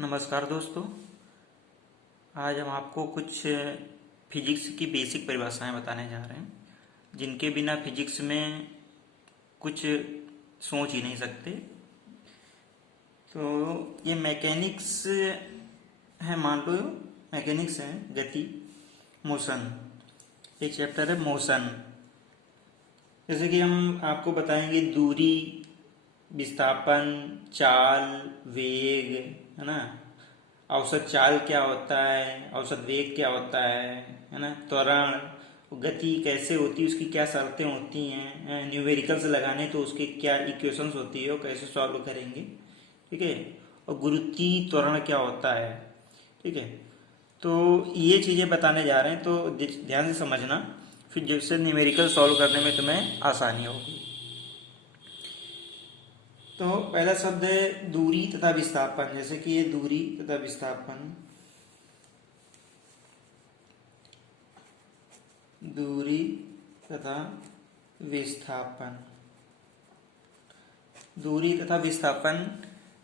नमस्कार दोस्तों। आज हम आपको कुछ फिजिक्स की बेसिक परिभाषाएं बताने जा रहे हैं जिनके बिना फिजिक्स में कुछ सोच ही नहीं सकते। तो ये मैकेनिक्स है, मान लो मैकेनिक्स है, गति, मोशन। एक चैप्टर है मोशन। जैसे कि हम आपको बताएंगे दूरी, विस्थापन, चाल, वेग, है ना। औसत चाल क्या होता है, औसत वेग क्या होता है ना। त्वरण, गति कैसे होती है, उसकी क्या शर्तें होती हैं, न्यूमेरिकल्स लगाने तो उसके क्या इक्वेशंस होती है और कैसे सॉल्व करेंगे, ठीक है। और गुरुत्वीय त्वरण क्या होता है, ठीक है। तो ये चीज़ें बताने जा रहे हैं, तो ध्यान से समझना, फिर जैसे न्यूमेरिकल सॉल्व करने में तुम्हें आसानी होगी। तो पहला शब्द है दूरी तथा विस्थापन। जैसे कि ये दूरी तथा विस्थापन, दूरी तथा विस्थापन। दूरी तथा विस्थापन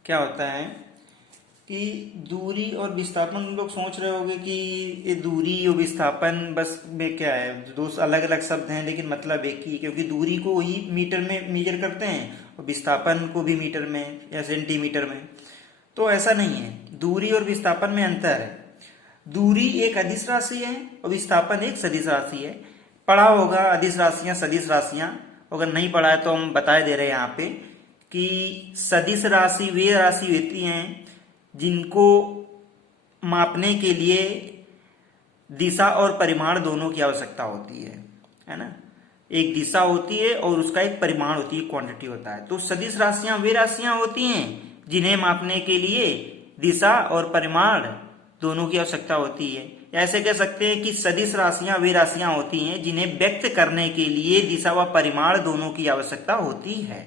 क्या होता है कि दूरी और विस्थापन, लोग सोच रहे होंगे कि ये दूरी और विस्थापन बस में क्या है, दो अलग अलग शब्द हैं लेकिन मतलब एक ही, क्योंकि दूरी को ही मीटर में मेजर करते हैं और विस्थापन को भी मीटर में या सेंटीमीटर में। तो ऐसा नहीं है, दूरी और विस्थापन में अंतर है। दूरी एक अदिश राशि है और विस्थापन एक सदिश राशि है। पढ़ा होगा अदिश राशियां, सदिश राशियां, अगर नहीं पढ़ा है तो हम बता दे रहे हैं यहाँ पे कि सदिश राशि वे राशि होती हैं जिनको मापने के लिए दिशा और परिमाण दोनों की आवश्यकता होती है ना। एक दिशा होती है और उसका एक परिमाण होती है, क्वांटिटी होता है। तो सदिश राशियां वे राशियां होती हैं जिन्हें मापने के लिए दिशा और परिमाण दोनों की आवश्यकता होती है। ऐसे कह सकते हैं कि सदिश राशियां वे राशियां होती हैं जिन्हें व्यक्त करने के लिए दिशा व परिमाण दोनों की आवश्यकता होती है,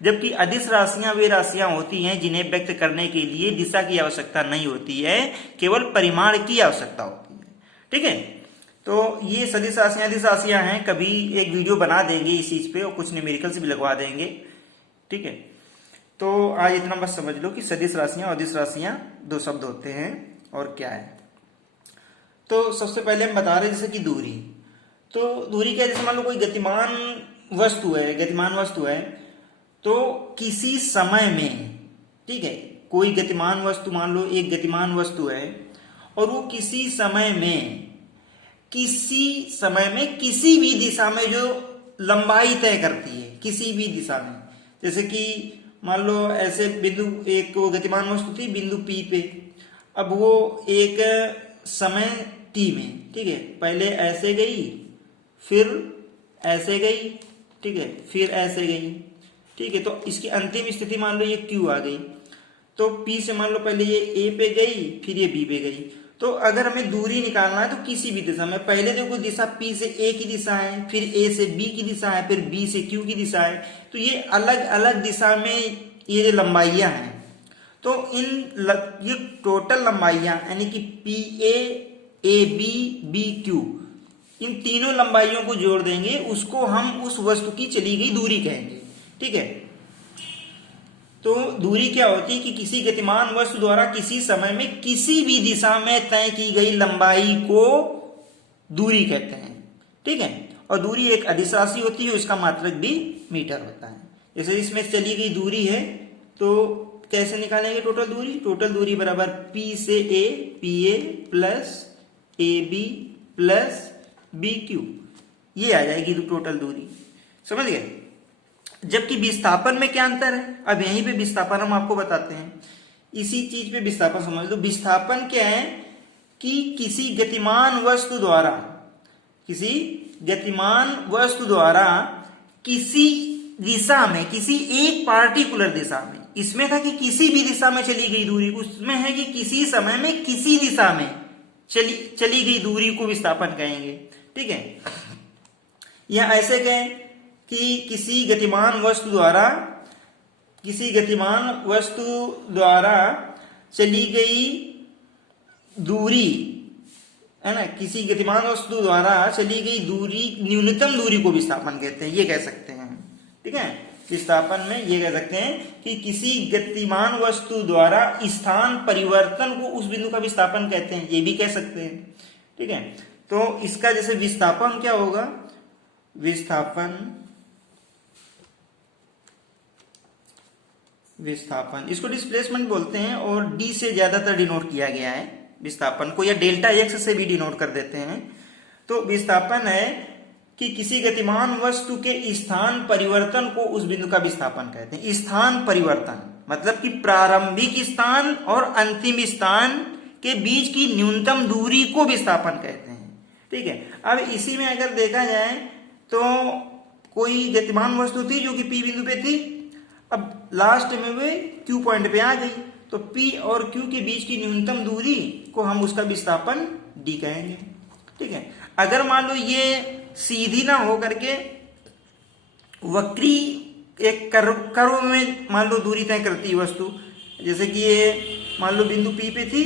जबकि अदिश राशियां वे राशियां होती हैं जिन्हें व्यक्त करने के लिए दिशा की आवश्यकता नहीं होती है, केवल परिमाण की आवश्यकता होती है, ठीक है। तो ये सदिश राशियां अदिश राशियां हैं। कभी एक वीडियो बना देंगे इस चीज पे और कुछ न्यूमेरिकल्स भी लगवा देंगे, ठीक है। तो आज इतना बस समझ लो कि सदिश राशियां और अदिश राशियां दो शब्द होते हैं और क्या है। तो सबसे पहले हम बता रहे हैं जैसे कि दूरी। तो दूरी क्या है, जैसे मान लो कोई गतिमान वस्तु है, गतिमान वस्तु है, तो किसी समय में, ठीक है, कोई गतिमान वस्तु, मान लो एक गतिमान वस्तु है और वो किसी समय में किसी भी दिशा में जो लंबाई तय करती है, किसी भी दिशा में। जैसे कि मान लो ऐसे बिंदु, एक वो गतिमान वस्तु थी बिंदु P पे, अब वो एक समय T में, ठीक है, पहले ऐसे गई, फिर ऐसे गई, ठीक है, फिर ऐसे गई, ठीक है। तो इसकी अंतिम स्थिति मान लो ये Q आ गई। तो P से मान लो पहले ये A पे गई, फिर ये B पे गई। तो अगर हमें दूरी निकालना है तो किसी भी दिशा में, पहले देखो दिशा P से A की दिशा है, फिर A से B की दिशा है, फिर B से Q की दिशा है। तो ये अलग अलग दिशा में ये जो लंबाइयां हैं, तो ये टोटल लंबाइयां यानी कि PA, AB, BQ, इन तीनों लंबाइयों को जोड़ देंगे, उसको हम उस वस्तु की चली गई दूरी कहेंगे, ठीक है। तो दूरी क्या होती है कि किसी गतिमान वस्तु द्वारा किसी समय में किसी भी दिशा में तय की गई लंबाई को दूरी कहते हैं, ठीक है। और दूरी एक अदिश राशि होती है, उसका मात्रक भी मीटर होता है। जैसे इसमें चली गई दूरी है तो कैसे निकालेंगे टोटल दूरी? टोटल दूरी बराबर P से A, PA plus AB plus BQ, ये आ जाएगी टोटल दूरी। समझ गए? जबकि विस्थापन में क्या अंतर है, अब यहीं पे विस्थापन हम आपको बताते हैं, इसी चीज पे विस्थापन समझ लो। विस्थापन क्या है कि किसी गतिमान वस्तु द्वारा किसी दिशा में, किसी एक पार्टिकुलर दिशा में, इसमें था कि किसी भी दिशा में चली गई दूरी, उसमें है कि किसी समय में किसी दिशा में चली गई दूरी को विस्थापन कहेंगे, ठीक है। या ऐसे कहें कि किसी गतिमान वस्तु द्वारा चली गई दूरी, है ना, किसी गतिमान वस्तु द्वारा चली गई दूरी, न्यूनतम दूरी को विस्थापन कहते हैं, ये कह सकते हैं, ठीक है। विस्थापन में ये कह सकते हैं कि किसी गतिमान वस्तु द्वारा स्थान परिवर्तन को उस बिंदु का विस्थापन कहते हैं, ये भी कह सकते हैं। ठीक है, तो इसका जैसे विस्थापन क्या होगा, विस्थापन इसको डिस्प्लेसमेंट बोलते हैं और डी से ज्यादातर डिनोट किया गया है विस्थापन को, या डेल्टा एक्स से भी डिनोट कर देते हैं। तो विस्थापन है कि किसी गतिमान वस्तु के स्थान परिवर्तन को उस बिंदु का विस्थापन कहते हैं। स्थान परिवर्तन मतलब कि प्रारंभिक स्थान और अंतिम स्थान के बीच की न्यूनतम दूरी को विस्थापन कहते हैं। ठीक है, अब इसी में अगर देखा जाए तो कोई गतिमान वस्तु थी जो कि पी बिंदु पे थी, अब लास्ट में वे क्यू पॉइंट पे आ गई, तो पी और क्यू के बीच की न्यूनतम दूरी को हम उसका विस्थापन डी कहेंगे। ठीक है, अगर मान लो ये सीधी ना हो करके वक्री एक कर्व में मान लो दूरी तय करती है वस्तु, जैसे कि ये मान लो बिंदु पी पे थी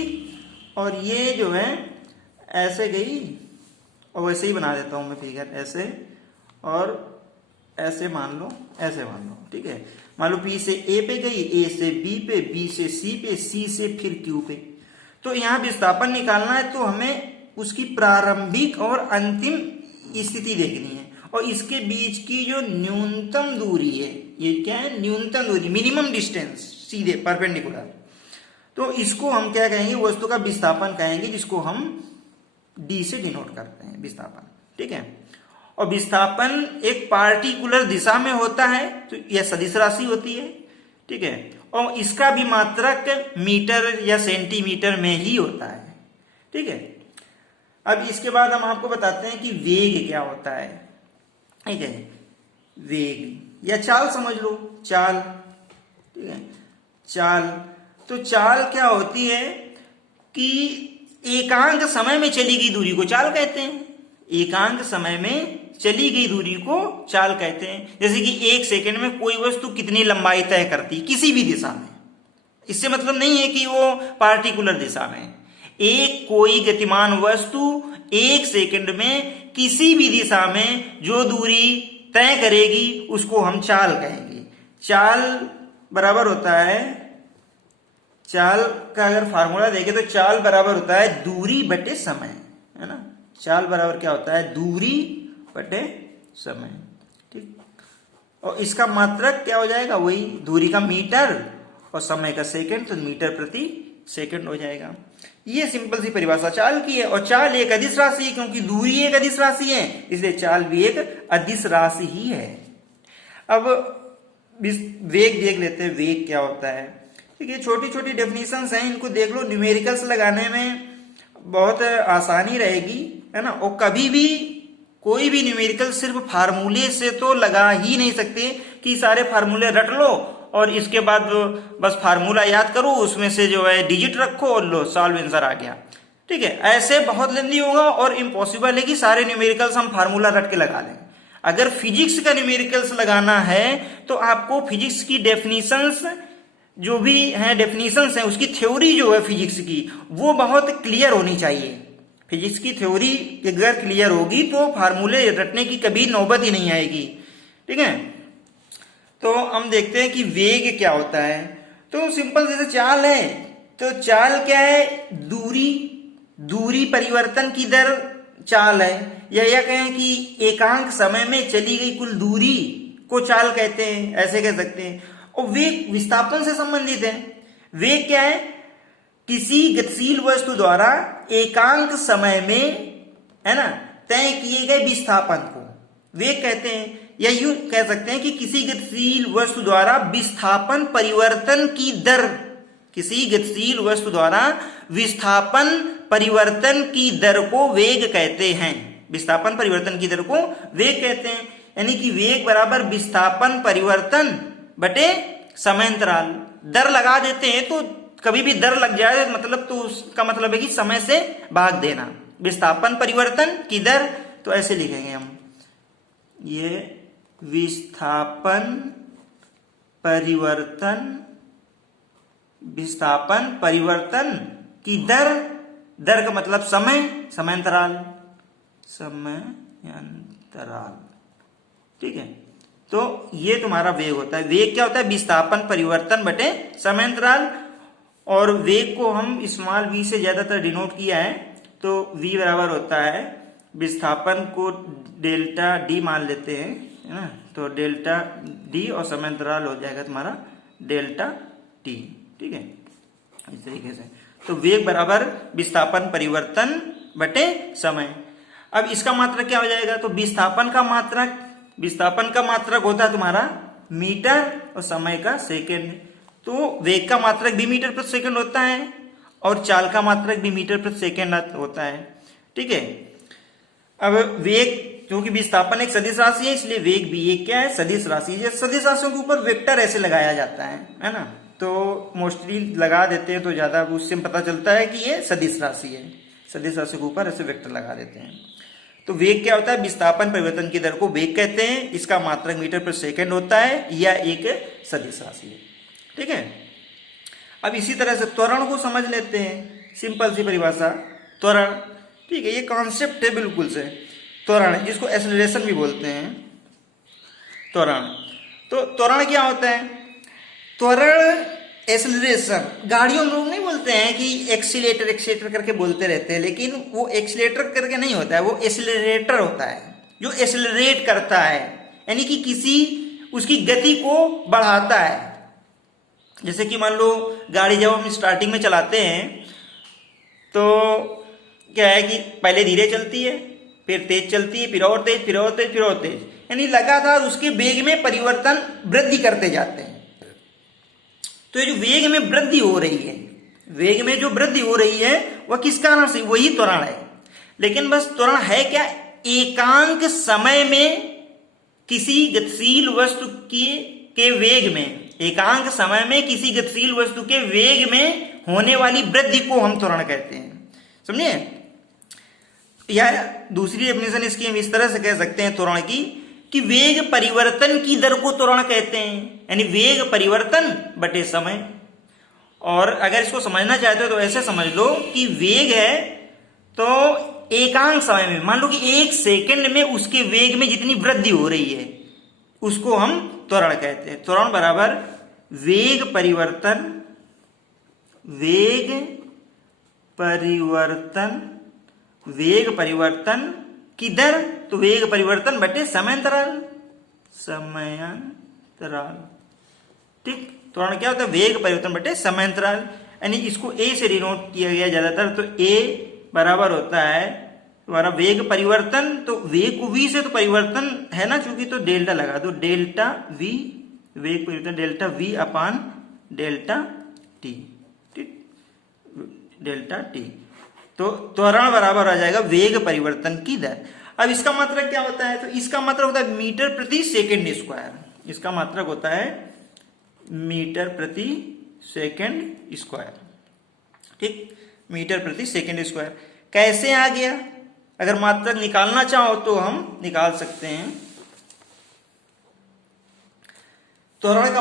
और ये जो है ऐसे गई, और वैसे ही बना देता हूं मैं फिगर ऐसे और ऐसे मान लो, ऐसे मान लो। ठीक है, मान लो पी से ए पे गई, ए से बी पे, बी से सी पे, सी से फिर क्यू पे। तो यहां विस्थापन निकालना है तो हमें उसकी प्रारंभिक और अंतिम स्थिति देखनी है, और इसके बीच की जो न्यूनतम दूरी है, ये क्या है, न्यूनतम दूरी, मिनिमम डिस्टेंस, सीधे परपेंडिकुलर। तो इसको हम क्या कहेंगे, वस्तु का विस्थापन कहेंगे, जिसको हम डी से डिनोट करते हैं विस्थापन। ठीक है, और विस्थापन एक पार्टिकुलर दिशा में होता है तो यह सदिश राशि होती है। ठीक है, और इसका भी मात्रक मीटर या सेंटीमीटर में ही होता है। ठीक है, अब इसके बाद हम आपको बताते हैं कि वेग क्या होता है। ठीक है, वेग या चाल समझ लो, चाल। ठीक है, चाल, तो चाल क्या होती है कि एकांक समय में चली गई दूरी को चाल कहते हैं। एकांक समय में चली गई दूरी को चाल कहते हैं। जैसे कि एक सेकंड में कोई वस्तु कितनी लंबाई तय करती किसी भी दिशा में, इससे मतलब नहीं है कि वो पार्टिकुलर दिशा में। एक कोई गतिमान वस्तु एक सेकंड में किसी भी दिशा में जो दूरी तय करेगी उसको हम चाल कहेंगे। चाल बराबर होता है, चाल का अगर फार्मूला देखें तो चाल बराबर होता है दूरी बटे समय, है ना। चाल बराबर क्या होता है, दूरी बटे समय। ठीक, और इसका मात्रक क्या हो जाएगा, वही दूरी का मीटर और समय का सेकंड, तो मीटर प्रति सेकंड हो जाएगा। ये सिंपल सी परिभाषा चाल की है। और चाल एक अदिश राशि है, क्योंकि दूरी एक अदिश राशि है, इसलिए चाल भी एक अदिश राशि ही है। अब वेग देख लेते हैं, वेग क्या होता है। ठीक है, छोटी छोटी डेफिनेशंस हैं, इनको देख लो, न्यूमेरिकल्स लगाने में बहुत आसानी रहेगी, है ना। और कभी भी कोई भी न्यूमेरिकल सिर्फ फार्मूले से तो लगा ही नहीं सकते कि सारे फार्मूले रट लो और इसके बाद बस फार्मूला याद करो, उसमें से जो है डिजिट रखो और लो सॉल्व आंसर आ गया। ठीक है, ऐसे बहुत लेंदी होगा और इम्पॉसिबल है कि सारे न्यूमेरिकल्स हम फार्मूला रट के लगा लें। अगर फिजिक्स का न्यूमेरिकल्स लगाना है तो आपको फिजिक्स की डेफिनेशंस जो भी है, डेफिनेशंस है, उसकी थ्योरी जो है फिजिक्स की, वो बहुत क्लियर होनी चाहिए। फिजिक्स की थ्योरी अगर क्लियर होगी तो फार्मूले रटने की कभी नौबत ही नहीं आएगी। ठीक है, तो हम देखते हैं कि वेग क्या होता है। तो सिंपल जैसे चाल है, तो चाल क्या है, दूरी परिवर्तन की दर चाल है, या कहें कि एकांक समय में चली गई कुल दूरी को चाल कहते हैं, ऐसे कह सकते हैं। और वेग विस्थापन से संबंधित है। वेग क्या है, किसी गतिशील वस्तु द्वारा एकांक समय में, है ना, तय किए गए विस्थापन को वेग कहते हैं। या यूं कह सकते हैं कि किसी गतिशील वस्तु द्वारा विस्थापन परिवर्तन की दर, किसी गतिशील वस्तु द्वारा विस्थापन परिवर्तन की दर को वेग कहते हैं। विस्थापन परिवर्तन की दर को वेग कहते हैं, यानी कि वेग बराबर विस्थापन परिवर्तन बटे समयांतराल। दर लगा देते हैं तो कभी भी दर लग जाए मतलब, तो उसका मतलब है कि समय से भाग देना। विस्थापन परिवर्तन की दर, तो ऐसे लिखेंगे हम, ये विस्थापन परिवर्तन की दर का मतलब समयांतराल। ठीक है, तो ये तुम्हारा वेग होता है। वेग क्या होता है? विस्थापन परिवर्तन बटे समयांतराल। और वेग को हम स्मॉल v से ज्यादातर डिनोट किया है, तो v बराबर होता है, विस्थापन को डेल्टा d मान लेते हैं, है ना, तो डेल्टा d और समयांतराल हो जाएगा तुम्हारा डेल्टा t। ठीक है, इस तरीके से। तो वेग बराबर विस्थापन परिवर्तन बटे समय। अब इसका मात्रक क्या हो जाएगा? तो विस्थापन का मात्रक होता है तुम्हारा मीटर और समय का सेकंड। तो वेग का मात्रक भी मीटर प्रति सेकंड होता है और चाल का मात्रक भी मीटर प्रति सेकंड होता है। ठीक है, अब वेग, क्योंकि विस्थापन एक सदिश राशि है, इसलिए वेग भी एक क्या है? सदिश राशि है। सदिश राशियों के ऊपर वेक्टर ऐसे लगाया जाता है ना, तो मोस्टली लगा देते हैं तो ज्यादा उससे पता चलता है कि ये सदिश राशि है। सदिश राशि के ऊपर ऐसे वेक्टर लगा देते हैं। तो वेग क्या होता है? विस्थापन परिवर्तन की दर को वेग कहते हैं। इसका मात्रक मीटर प्रति सेकंड होता है, यह एक सदिश राशि है। ठीक है, अब इसी तरह से त्वरण को समझ लेते हैं। सिंपल सी परिभाषा, त्वरण। ठीक है, ये कॉन्सेप्ट है बिल्कुल से। त्वरण, जिसको एक्सेलरेशन भी बोलते हैं, त्वरण। तो त्वरण क्या होता है? त्वरण एक्सेलरेशन, गाड़ियों में लोग नहीं बोलते हैं कि एक्सीलेटर करके बोलते रहते हैं, लेकिन वो एक्सीलेटर करके नहीं होता है, वो एक्सीलरेटर होता है, जो एक्सीलरेट करता है, यानी कि किसी उसकी गति को बढ़ाता है। जैसे कि मान लो गाड़ी जब हम स्टार्टिंग में चलाते हैं तो क्या है कि पहले धीरे चलती है, फिर तेज चलती है, फिर और तेज, फिर और तेज, फिर और तेज, यानी लगातार उसके वेग में परिवर्तन, वृद्धि करते जाते हैं। तो ये जो वेग में वृद्धि हो रही है, वेग में जो वृद्धि हो रही है वह किस कारण से? वही त्वरण है। लेकिन बस त्वरण है क्या? एकांक समय में किसी गतिशील वस्तु के वेग में, एकांक समय में किसी गतिशील वस्तु के वेग में होने वाली वृद्धि को हम त्वरण कहते हैं। समझिए? या दूसरी डेफिनेशन इसकी हम इस तरह से कह सकते हैं त्वरण की, कि वेग परिवर्तन की दर को त्वरण कहते हैं, यानी वेग परिवर्तन बटे समय। और अगर इसको समझना चाहते हो तो ऐसे समझ लो कि वेग है तो एकांक समय में, मान लो कि 1 सेकंड में उसके वेग में जितनी वृद्धि हो रही है उसको हम त्वरण कहते हैं। त्वरण बराबर वेग परिवर्तन की दर, तो वेग परिवर्तन बटे समयांतराल। ठीक, त्वरण क्या होता है? वेग परिवर्तन बटे समयांतराल, यानी इसको ए से डिनोट किया गया ज्यादातर। तो ए बराबर होता है तुम्हारा वेग परिवर्तन, तो वेग को v से तो परिवर्तन है ना, चूंकि, तो डेल्टा लगा दो, डेल्टा v, वेग परिवर्तन डेल्टा v अपान डेल्टा t। ठीक, डेल्टा t। तो त्वरण बराबर आ जाएगा वेग परिवर्तन की दर। अब इसका मात्रक क्या होता है? तो इसका मात्रक होता है मीटर प्रति सेकंड स्क्वायर। इसका मात्रक होता है मीटर प्रति सेकंड स्क्वायर। ठीक, मीटर प्रति सेकंड स्क्वायर। कैसे आ गया? अगर मात्रक निकालना चाहो तो हम निकाल सकते हैं। त्वरण का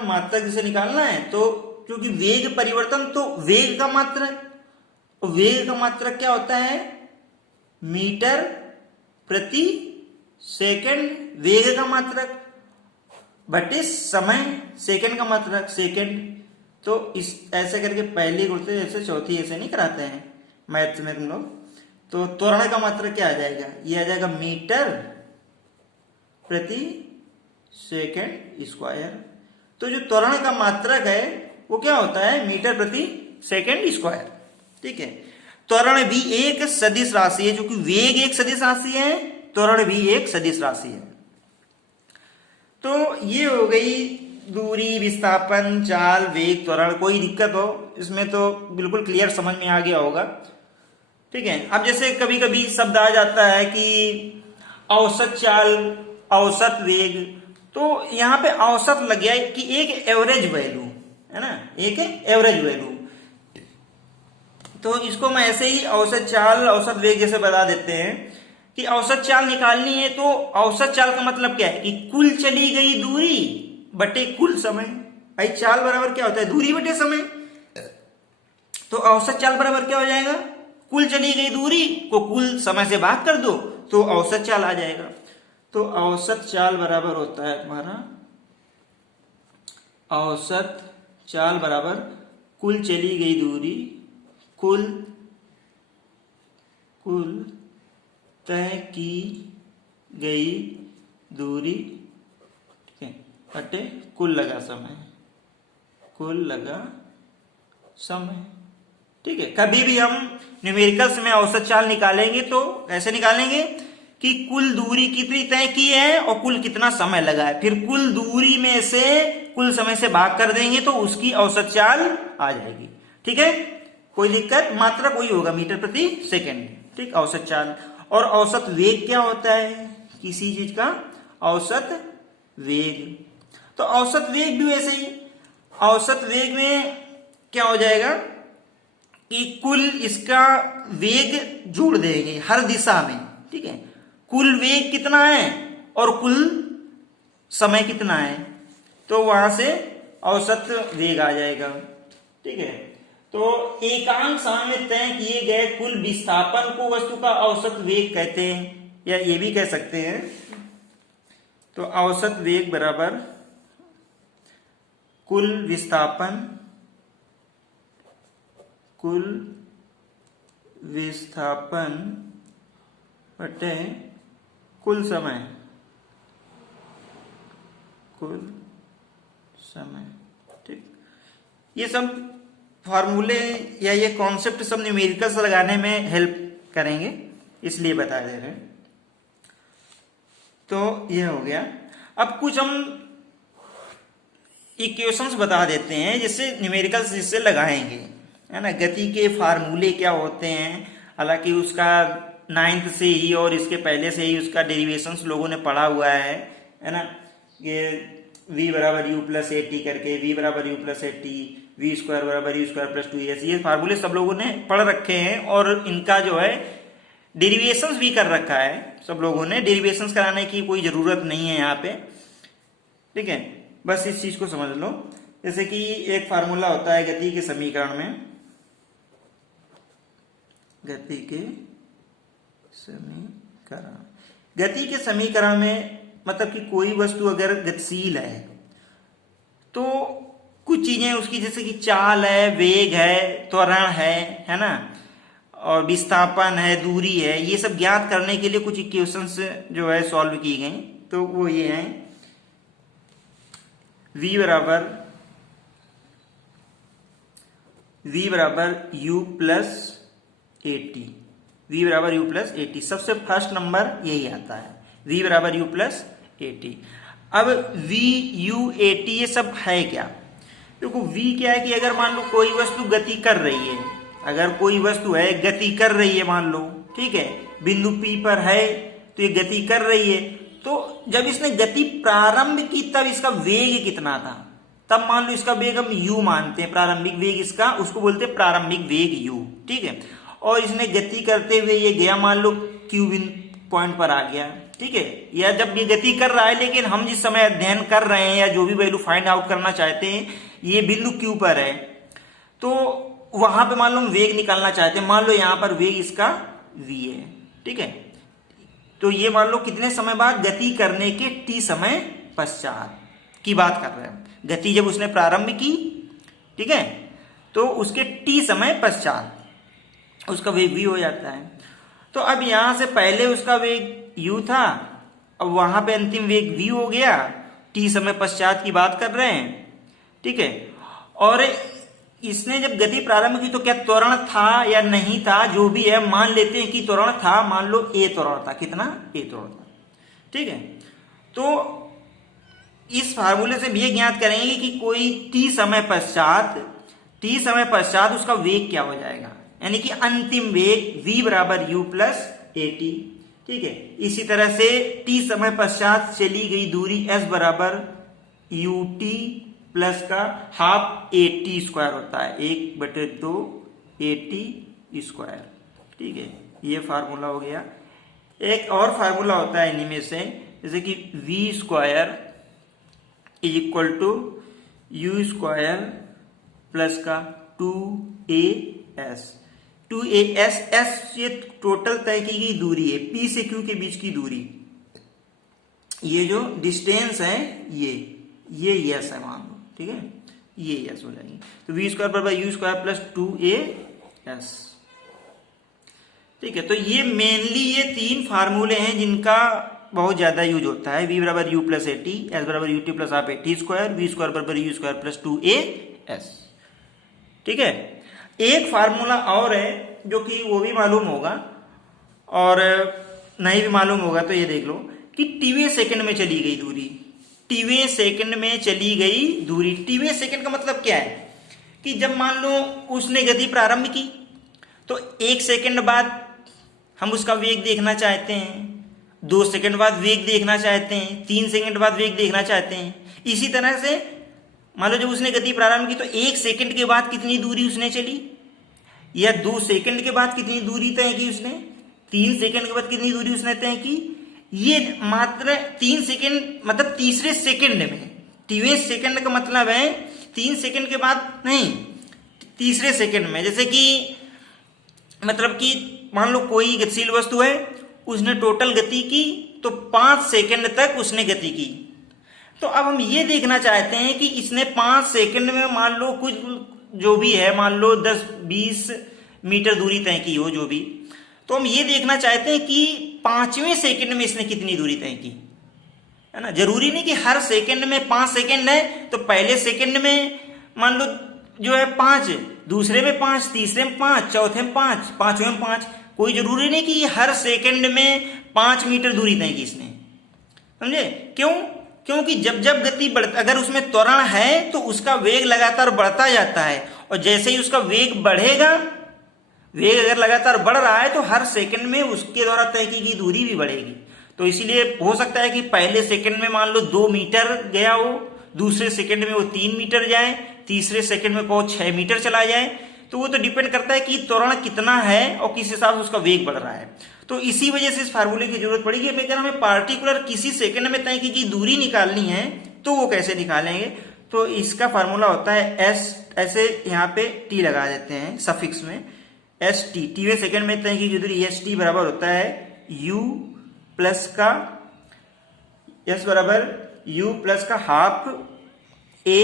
मात्रक जिसे निकालना है, तो क्योंकि वेग परिवर्तन, तो वेग का मात्रक, और वेग का मात्रक क्या होता है? मीटर प्रति सेकंड वेग का मात्रक बटे समय सेकंड का मात्रक, सेकंड। तो इस ऐसे करके पहली गुणते ऐसे चौथी ऐसे नहीं कराते हैं मैथ्स में तुम लोग। तो त्वरण का मात्रक क्या आ जाएगा? ये आ जाएगा मीटर प्रति सेकंड स्क्वायर। तो जो त्वरण का मात्रक है वो क्या होता है? मीटर प्रति सेकंड स्क्वायर। ठीक है, त्वरण भी एक सदिश राशि है, जो कि वेग एक सदिश राशि है, त्वरण भी एक सदिश राशि है। तो ये हो गई दूरी, विस्थापन, चाल, वेग, त्वरण। कोई दिक्कत हो इसमें तो बिल्कुल क्लियर समझ में आ गया होगा। ठीक है, अब जैसे कभी कभी शब्द आ जाता है कि औसत चाल, औसत वेग, तो यहां पे औसत लग गया कि एक एवरेज वैल्यू है ना, एक एवरेज वैल्यू। तो इसको मैं ऐसे ही औसत चाल, औसत वेग जैसे बता देते हैं कि औसत चाल निकालनी है। तो औसत चाल का मतलब क्या है? कि कुल चली गई दूरी बटे कुल समय। भाई चाल बराबर क्या होता है? दूरी बटे समय। तो औसत चाल बराबर क्या हो जाएगा? कुल चली गई दूरी को कुल समय से भाग कर दो तो औसत चाल आ जाएगा। तो औसत चाल बराबर होता है तुम्हारा, औसत चाल बराबर कुल चली गई दूरी, कुल तय की गई दूरी, ठीक है, बटे कुल लगा समय, ठीक है। कभी भी हम न्यूमेरिकल्स में औसत चाल निकालेंगे तो ऐसे निकालेंगे कि कुल दूरी कितनी तय की है और कुल कितना समय लगा है, फिर कुल दूरी में से कुल समय से भाग कर देंगे तो उसकी औसत चाल आ जाएगी, ठीक है। कोई दिक्कत, मात्रक वही होगा मीटर प्रति सेकेंड, ठीक, औसत चाल। और औसत वेग क्या होता है किसी चीज का, औसत वेग। तो औसत वेग भी वैसे ही, औसत वेग में क्या हो जाएगा कि कुल इसका वेग जोड़ देंगे हर दिशा में, ठीक है। कुल वेग कितना है और कुल समय कितना है, तो वहां से औसत वेग आ जाएगा, ठीक है। तो एकांक समय में तय किए गए कुल विस्थापन को वस्तु का औसत वेग कहते हैं, या ये भी कह सकते हैं। तो औसत वेग बराबर कुल विस्थापन बटे कुल समय, ठीक। ये सब फॉर्मूले या ये कॉन्सेप्ट सब न्यूमेरिकल्स लगाने में हेल्प करेंगे, इसलिए बता दे रहे हैं। तो ये हो गया। अब कुछ हम इक्वेशंस बता देते हैं जिससे न्यूमेरिकल्स जिससे लगाएंगे, है ना। गति के फार्मूले क्या होते हैं, हालांकि उसका 9th से ही और इसके पहले से ही उसका डेरिवेशंस लोगों ने पढ़ा हुआ है ना। ये v बराबर u प्लस ए टी करके, v बराबर u प्लस ए टी, वी स्क्वायर बराबर u स्क्वायर प्लस 2s, ये फार्मूले सब लोगों ने पढ़ रखे हैं और इनका जो है डेरिवेशंस भी कर रखा है सब लोगों ने। डेरिवेशंस कराने की कोई जरूरत नहीं है यहाँ पे, ठीक है। बस इस चीज को समझ लो। जैसे कि एक फार्मूला होता है गति के समीकरण में, गति के समीकरण में मतलब कि कोई वस्तु अगर गतिशील है तो कुछ चीजें उसकी, जैसे कि चाल है, वेग है, त्वरण है ना, और विस्थापन है, दूरी है, ये सब ज्ञात करने के लिए कुछ इक्वेशंस जो है सॉल्व की गई। तो वो ये है, v बराबर u प्लस ए टी, सबसे फर्स्ट नंबर यही आता है, v बराबर u प्लस ए टी। अब v u a t ये सब है क्या, देखो v क्या है कि अगर मान लो कोई वस्तु गति कर रही है, अगर कोई वस्तु है गति कर रही है मान लो, ठीक है, बिंदु P पर है तो ये गति कर रही है, तो जब इसने गति प्रारंभ की तब इसका वेग कितना था, तब मान लो इसका वेग हम u मानते हैं, प्रारंभिक वेग इसका, उसको बोलते हैं प्रारंभिक वेग u, ठीक है। और इसने गति करते हुए ये गया मान लो q पॉइंट पर आ गया, ठीक है, या जब ये गति कर रहा है, लेकिन हम जिस समय अध्ययन कर रहे हैं या जो भी वैल्यू फाइंड आउट करना चाहते हैं ये बिंदु q पर है, तो वहां पे मान लो हम वेग निकालना चाहते हैं, मान लो यहां पर वेग इसका v है, ठीक है। तो ये मान लो कितने समय बाद, गति करने के t समय पश्चात की बात कर रहे हैं, गति जब उसने प्रारंभ की, ठीक है, तो उसके t समय पश्चात उसका वेग v हो जाता है। तो अब यहां से पहले उसका वेग u था, अब वहां पे अंतिम वेग v हो गया, t समय पश्चात की बात कर रहे हैं, ठीक है। और इसने जब गति प्रारंभ की तो क्या त्वरण था या नहीं था, जो भी है मान लेते हैं कि त्वरण था, मान लो a त्वरण था, कितना, a त्वरण था, ठीक है। तो इस फार्मूले से भी ये ज्ञात करेंगे कि कोई t समय पश्चात उसका वेग क्या हो जाएगा, यानी कि अंतिम वेग v बराबर u प्लस ए टी, ठीक है। इसी तरह से t समय पश्चात चली गई दूरी s बराबर u t प्लस का हाफ ए टी स्क्वायर होता है, 1/2 ए टी स्क्वायर, ठीक है। ये फार्मूला हो गया। एक और फार्मूला होता है इन्हीं में से, जैसे कि v square is equal to u square plus का 2as, s ये टोटल तय की गई दूरी है, p से q के बीच की दूरी, ये जो डिस्टेंस है ये यस है मान लो, ठीक है, ये यस हो जाएगी। तो वी स्क्वायर बराबर यू स्क्वायर प्लस 2as, ठीक है। तो ये मेनली ये 3 फार्मूले हैं जिनका बहुत ज्यादा यूज होता है। v बराबर यू प्लस ए टी, एस बराबर u t plus half a t square, v square बराबर यू स्क्वायर प्लस 2as, ठीक है। एक फार्मूला और है जो कि वो भी मालूम होगा और नहीं भी मालूम होगा तो ये देख लो कि टीवे सेकंड में चली गई दूरी, टीवे सेकंड में चली गई दूरी। टीवे सेकंड का मतलब क्या है कि जब मान लो उसने गति प्रारंभ की तो 1 सेकंड बाद हम उसका वेग देखना चाहते हैं, 2 सेकंड बाद वेग देखना चाहते हैं, 3 सेकंड बाद वेग देखना चाहते हैं। इसी तरह से मान लो जब उसने गति प्रारंभ की तो 1 सेकंड के बाद कितनी दूरी उसने चली, या 2 सेकंड के बाद कितनी दूरी तय की उसने, 3 सेकंड के बाद कितनी दूरी उसने तय की। ये मात्र 3 सेकंड मतलब तीसरे सेकंड में, टीवे सेकंड का मतलब है 3 सेकंड के बाद नहीं, तीसरे सेकंड में। जैसे कि मतलब कि मान लो कोई गतिशील वस्तु है, उसने टोटल गति की तो 5 सेकंड तक उसने गति की। तो अब हम ये देखना चाहते हैं कि इसने 5 सेकंड में मान लो कुछ जो भी है, मान लो 10-20 मीटर दूरी तय की हो जो भी, तो हम ये देखना चाहते हैं कि 5वें सेकंड में इसने कितनी दूरी तय की, है ना। जरूरी नहीं कि हर सेकंड में 5 सेकंड है तो पहले सेकंड में मान लो जो है 5, दूसरे में 5, तीसरे में 5, चौथे में 5, पांचवें में 5। कोई जरूरी नहीं कि हर सेकंड में 5 मीटर दूरी तय की इसने, समझे। क्यों? क्योंकि जब जब गति बढ़ता, अगर उसमें त्वरण है तो उसका वेग लगातार बढ़ता जाता है, और जैसे ही उसका वेग बढ़ेगा, वेग अगर लगातार बढ़ रहा है तो हर सेकंड में उसके द्वारा तय की गई दूरी भी बढ़ेगी। तो इसीलिए हो सकता है कि पहले सेकंड में मान लो 2 मीटर गया हो, दूसरे सेकंड में वो 3 मीटर जाए, तीसरे सेकंड में वो 6 मीटर चला जाए। तो वो तो डिपेंड करता है कि त्वरण कितना है और किस हिसाब से उसका वेग बढ़ रहा है। तो इसी वजह से इस फार्मूले की जरूरत पड़ेगी। अगर हमें पार्टिकुलर किसी सेकंड में तय की गई दूरी निकालनी है तो वो कैसे निकालेंगे, तो इसका फार्मूला होता है एस, ऐसे यहाँ पे टी लगा देते हैं सफिक्स में, एस टी, टीवे सेकंड में तय की गई दूरी एस टी बराबर होता है यू प्लस का, एस बराबर यू प्लस का हाफ ए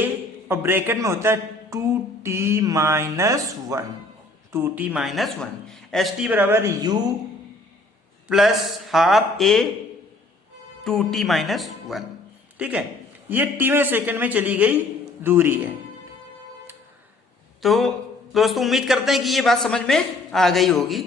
और ब्रैकेट में होता है 2t minus 1, 2t minus 1, s t बराबर u plus half a 2t minus 1, ठीक है। ये टीवें सेकंड में चली गई दूरी है। तो दोस्तों उम्मीद करते हैं कि ये बात समझ में आ गई होगी,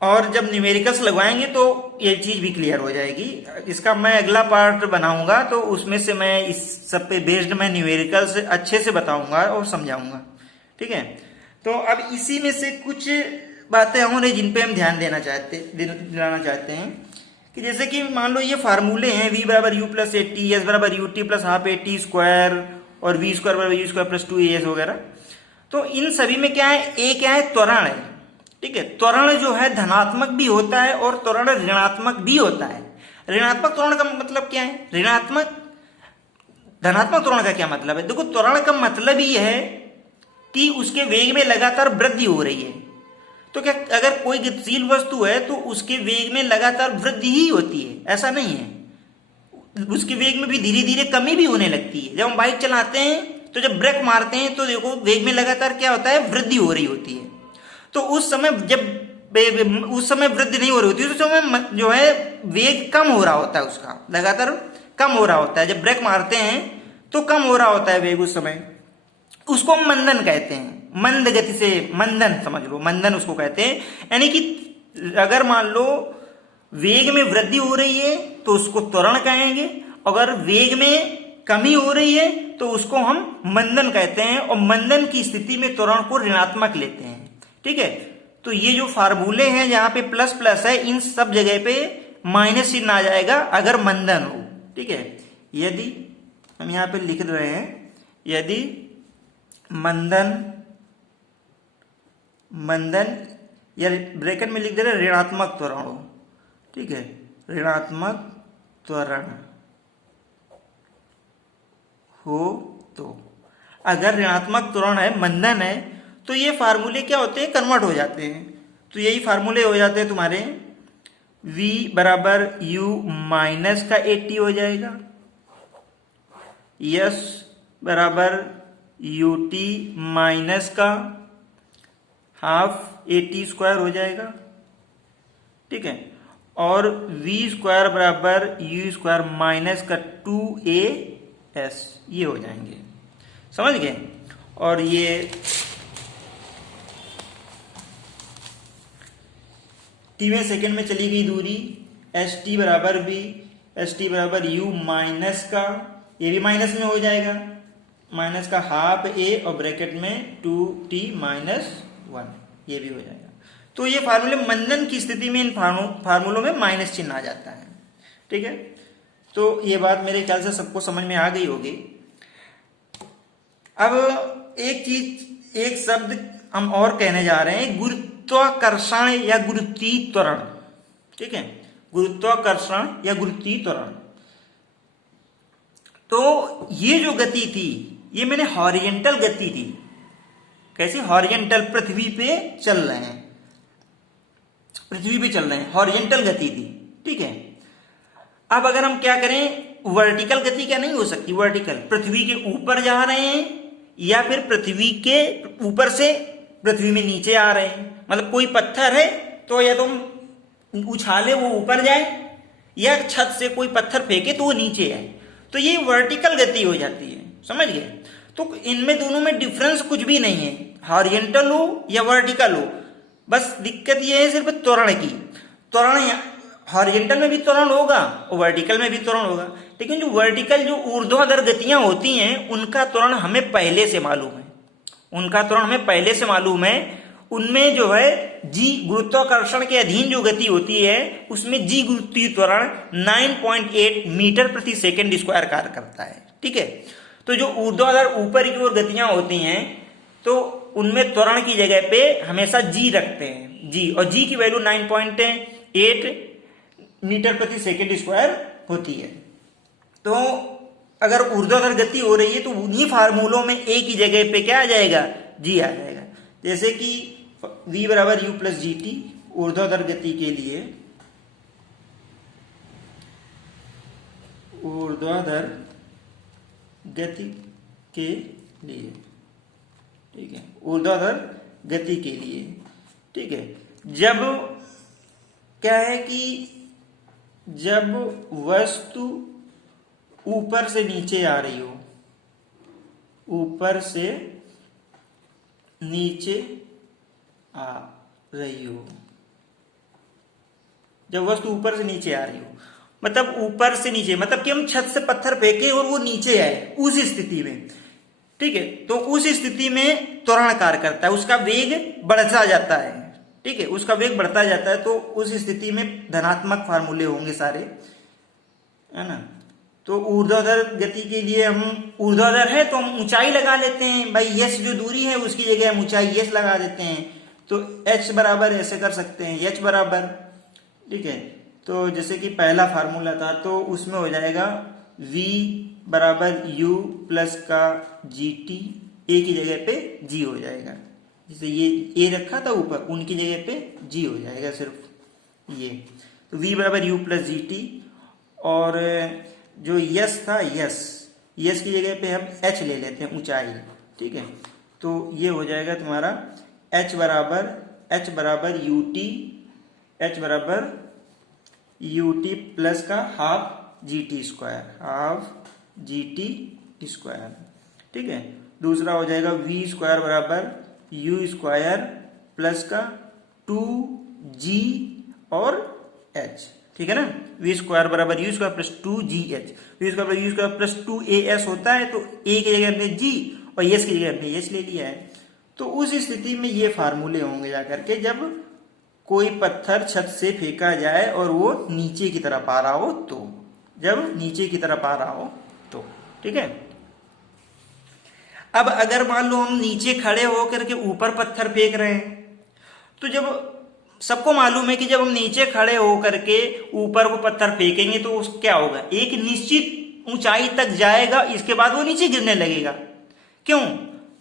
और जब न्यूमेरिकल्स लगवाएंगे तो ये चीज भी क्लियर हो जाएगी। इसका मैं अगला पार्ट बनाऊंगा तो उसमें से मैं इस सब पे बेस्ड मैं न्यूमेरिकल्स अच्छे से बताऊंगा और समझाऊंगा, ठीक है। तो अब इसी में से कुछ बातें और हैं जिन पे हम ध्यान दिलाना चाहते हैं कि जैसे कि मान लो ये फार्मूले हैं, v बराबर यू प्लस ए टी, एस बराबर u t plus half a t square और वी स्क्वायर बराबर यू स्क्वायर प्लस 2as वगैरह। तो इन सभी में क्या है, ए क्या है, त्वरण है, ठीक है। त्वरण जो है धनात्मक भी होता है और त्वरण ऋणात्मक भी होता है। ऋणात्मक त्वरण का मतलब क्या है, धनात्मक त्वरण का क्या मतलब है। देखो त्वरण का मतलब ही है कि उसके वेग में लगातार वृद्धि हो रही है। तो क्या अगर कोई गतिशील वस्तु है तो उसके वेग में लगातार वृद्धि ही होती है, ऐसा नहीं है। उसके वेग में भी धीरे धीरे कमी भी होने लगती है। जब हम बाइक चलाते हैं तो जब ब्रेक मारते हैं तो देखो वेग में लगातार क्या होता है, वृद्धि हो रही होती है। तो उस समय वृद्धि नहीं हो रही होती, उस समय जो है वेग कम हो रहा होता है, उसका लगातार कम हो रहा होता है। जब ब्रेक मारते हैं तो कम हो रहा होता है वेग, उस समय उसको मंदन कहते हैं। मंद गति से मंदन समझ लो, मंदन उसको कहते हैं। यानी कि अगर मान लो वेग में वृद्धि हो रही है तो उसको त्वरण कहेंगे, अगर वेग में कमी हो रही है तो उसको हम मंदन कहते हैं, और मंदन की स्थिति में त्वरण को ऋणात्मक लेते हैं, ठीक है। तो ये जो फार्मूले हैं जहां पे प्लस प्लस है, इन सब जगह पे माइनस चिन्ह आ जाएगा अगर मंदन हो, ठीक है। यदि हम यहां पे लिख रहे हैं, यदि मंदन या ब्रैकेट में लिख दे रहे ऋणात्मक त्वरण हो, ठीक है, ऋणात्मक त्वरण हो, तो अगर ऋणात्मक त्वरण है, मंदन है, तो ये फार्मूले क्या होते हैं, कन्वर्ट हो जाते हैं। तो यही फार्मूले हो जाते हैं तुम्हारे v बराबर u माइनस का 80 हो जाएगा, s बराबर ut माइनस का हाफ 80 स्क्वायर हो जाएगा, ठीक है। और v स्क्वायर बराबर u स्क्वायर माइनस का 2as, ये हो जाएंगे, समझ गए। और ये टीवें सेकेंड में चली गई दूरी, एस टी बराबर भी एस टी बराबर यू माइनस का, ये भी माइनस में हो जाएगा, माइनस का हाफ ए और ब्रैकेट में 2t माइनस 1, ये भी हो जाएगा। तो ये फार्मूले मंदन की स्थिति में इन फार्मूलों में माइनस चिन्ह आ जाता है, ठीक है। तो ये बात मेरे ख्याल से सबको समझ में आ गई होगी। अब एक चीज, एक शब्द हम और कहने जा रहे हैं, गुरुत्वाकर्षण या गुरुत्वीय त्वरण, ठीक है, गुरुत्वाकर्षण या गुरुत्वीय त्वरण। तो ये जो गति थी, ये मैंने हॉरिजेंटल गति थी, कैसी हॉरिजेंटल, पृथ्वी पे चल रहे हैं, पृथ्वी पे चल रहे हैं, हॉरिजेंटल गति थी, ठीक है। अब अगर हम क्या करें, वर्टिकल गति क्या नहीं हो सकती, वर्टिकल, पृथ्वी के ऊपर जा रहे हैं या फिर पृथ्वी के ऊपर से पृथ्वी में नीचे आ रहे हैं, मतलब कोई पत्थर है तो या तो उछाले वो ऊपर जाए या छत से कोई पत्थर फेंके तो वो नीचे आए, तो ये वर्टिकल गति हो जाती है, समझ गए। तो इनमें दोनों में डिफरेंस कुछ भी नहीं है, हॉरिजेंटल हो या वर्टिकल हो, बस दिक्कत ये है सिर्फ त्वरण की। त्वरण हॉरिजेंटल में भी त्वरण होगा और वर्टिकल में भी त्वरण होगा, लेकिन जो वर्टिकल जो ऊर्ध्वाधर गतियां होती हैं उनका त्वरण हमें पहले से मालूम है, उनका त्वरण हमें पहले से मालूम है। उनमें जो है जी गुरुत्वाकर्षण के अधीन जो गति होती है उसमें जी गुरुत्वीय त्वरण 9.8 मीटर प्रति सेकेंड स्क्वायर कार्य करता है, ठीक है। तो जो ऊर्ध्वाधर ऊपर की ओर गतियां होती हैं तो उनमें त्वरण की जगह पे हमेशा जी रखते हैं, जी, और जी की वैल्यू 9.8 मीटर प्रति सेकेंड स्क्वायर होती है। तो अगर ऊर्ध्वाधर गति हो रही है तो उन्हीं फार्मूलों में ए की जगह पे क्या आ जाएगा, जी आ जाएगा। जैसे कि v बराबर यू प्लस जी टी ऊर्ध्वाधर गति के लिए, ऊर्ध्वाधर गति के लिए, ठीक है, ऊर्ध्वाधर गति के लिए, ठीक है। जब क्या है कि जब वस्तु ऊपर से नीचे आ रही हो, ऊपर से नीचे आ रही हो, जब वस्तु ऊपर से नीचे आ रही हो, मतलब ऊपर से नीचे, मतलब कि हम छत से पत्थर फेंके और वो नीचे आए, उस स्थिति में, ठीक है, तो उस स्थिति में त्वरण कार्य करता है, उसका वेग बढ़ता जाता है, ठीक है, उसका वेग बढ़ता जाता है। तो उस स्थिति में धनात्मक फार्मूले होंगे सारे, है ना। तो ऊर्ध्वाधर गति के लिए हम, ऊर्ध्वाधर है तो हम ऊंचाई लगा लेते हैं भाई, यस जो दूरी है उसकी जगह हम ऊंचाई यस लगा देते हैं, तो h बराबर ऐसे कर सकते हैं, h बराबर, ठीक है। तो जैसे कि पहला फार्मूला था तो उसमें हो जाएगा v बराबर u प्लस का gt, a की जगह पे g हो जाएगा, जैसे ये a रखा था ऊपर, उनकी जगह पे g हो जाएगा सिर्फ ये। तो v बराबर u प्लस gt, और जो यस था, यस की जगह पे हम h ले लेते हैं, ऊंचाई, ठीक है। तो ये हो जाएगा तुम्हारा h बराबर ut प्लस का हाफ gt स्क्वायर, ठीक है। दूसरा हो जाएगा v स्क्वायर बराबर u स्क्वायर प्लस का 2g और h, ठीक है ना। v स्क्वायर बराबर u square plus 2gh, v square बराबर u स्क्वायर प्लस 2as होता है, तो a की जगह हमने g और s की जगह हमने h ले लिया है। तो उस स्थिति में ये फार्मूले होंगे जाकर के, जब कोई पत्थर छत से फेंका जाए और वो नीचे की तरफ आ रहा हो, तो जब नीचे की तरफ आ रहा हो तो, ठीक है। अब अगर मान लो हम नीचे खड़े होकर के ऊपर पत्थर फेंक रहे हैं, तो जब सबको मालूम है कि जब हम नीचे खड़े होकर के ऊपर को पत्थर फेंकेंगे तो क्या होगा, एक निश्चित ऊंचाई तक जाएगा, इसके बाद वो नीचे गिरने लगेगा। क्यों?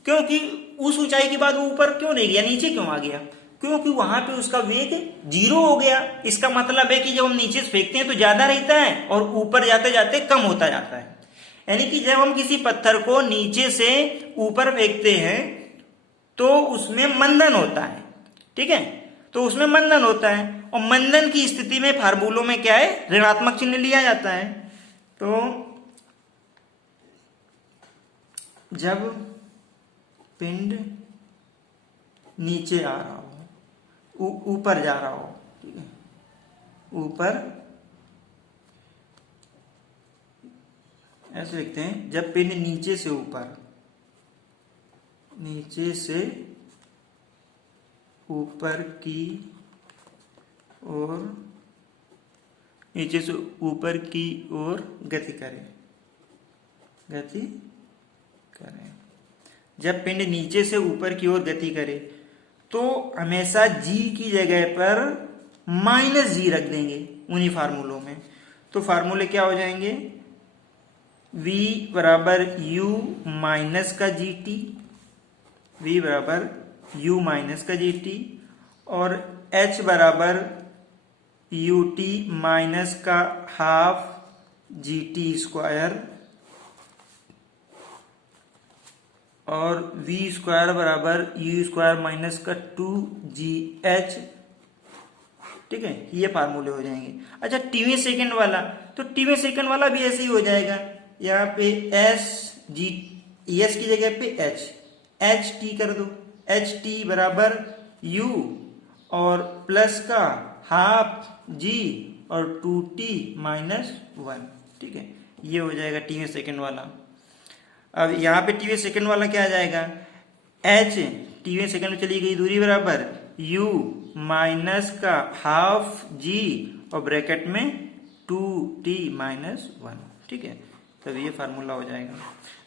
क्योंकि उस ऊंचाई के बाद वो ऊपर क्यों नहीं गया, नीचे क्यों आ गया? क्योंकि वहां पे उसका वेग 0 हो गया। इसका मतलब है कि जब हम नीचे से फेंकते हैं तो ज्यादा रहता है और ऊपर जाते जाते कम होता जाता है। यानी कि जब हम किसी पत्थर को नीचे से ऊपर फेंकते हैं तो उसमें मंदन होता है, ठीक है, तो उसमें मंदन होता है, और मंदन की स्थिति में फार्मूलों में क्या है, ऋणात्मक चिन्ह लिया जाता है। तो जब पिंड नीचे आ रहा हो, ऊपर जा रहा हो, ठीक है, ऊपर, ऐसे लिखते हैं, जब पिंड नीचे से ऊपर, नीचे से ऊपर की ओर, नीचे से ऊपर की ओर गति करे, जब पिंड नीचे से ऊपर की ओर गति करे तो हमेशा g की जगह पर -g रख देंगे उन्हीं फार्मूलों में। तो फार्मूले क्या हो जाएंगे, v बराबर u माइनस का gt, v बराबर u माइनस का gt, और h बराबर ut माइनस का हाफ gt स्क्वायर, और v स्क्वायर बराबर u स्क्वायर माइनस का 2gh, ठीक है, ये फार्मूले हो जाएंगे। अच्छा, टीवी सेकंड वाला, तो टीवी सेकंड वाला भी ऐसे ही हो जाएगा। यहाँ पे s की जगह पे h t कर दो, h t बराबर u और प्लस का हाफ g और 2t माइनस 1, ठीक है, ये हो जाएगा टीवी सेकंड वाला। अब यहाँ पे टीवी सेकंड वाला क्या आ जाएगा, h टीवी सेकंड में चली गई दूरी बराबर u माइनस का हाफ g और ब्रैकेट में 2t माइनस 1, ठीक है, तब ये फार्मूला हो जाएगा।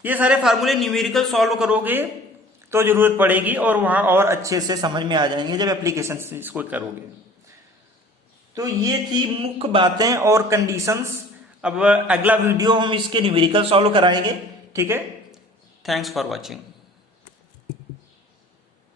ये सारे फार्मूले न्यूमेरिकल सॉल्व करोगे तो जरूरत पड़ेगी और वहां और अच्छे से समझ में आ जाएंगे जब एप्लीकेशन इसको करोगे। तो ये थी मुख्य बातें और कंडीशंस। अब अगला वीडियो हम इसके न्यूमेरिकल सॉल्व कराएंगे, ठीक है। Thanks for watching.